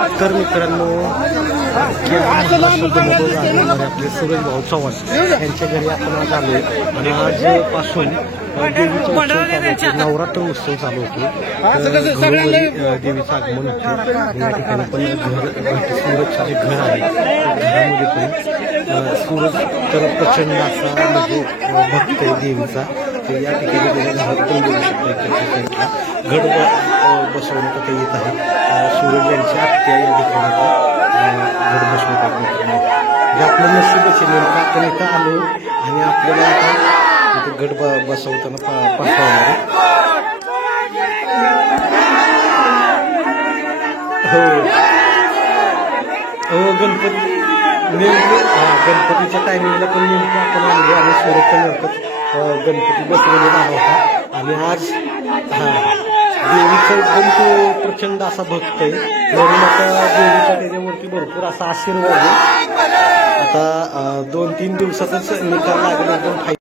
तर मित्रांनो आपले सूरज भाऊ चव्हाण यांच्या घरी आपण आज आलो आणि आजपासून नवरात्र उत्सव चालू होतो. घरोघरी देवीचं आगमन होते. या ठिकाणी पण सूरजचं जे घर आहे घरामध्ये पण सूरज तर प्रचंड असा म्हणजे भक्त आहे देवीचा. तर या ठिकाणी त्याच्या घरात पण बघू शकता घट बसवण्यात आता येत आहे. सूरज यांच्या आत्या या ठिकाणी घट बसवत आहेत. म्हणजे आपलं नशीबच आहे नेमकं आपण इथं आलो आणि आपल्याला आता इथं घट बसवताना पाठवणार आहे. हो गणपती नेमकं गणपतीच्या टायमिंगला पण नेमकं आपण आलो आणि सूरजचा नेमकं गणपती बसवलेला आला होता. आणि आज देवीचा एकदम तो प्रचंड असा भक्त आहे म्हणून आता देवीचा त्याच्यावरती भरपूर असा आशीर्वाद आहे. आता 2-3 दिवसातच निकाल लागला एकदम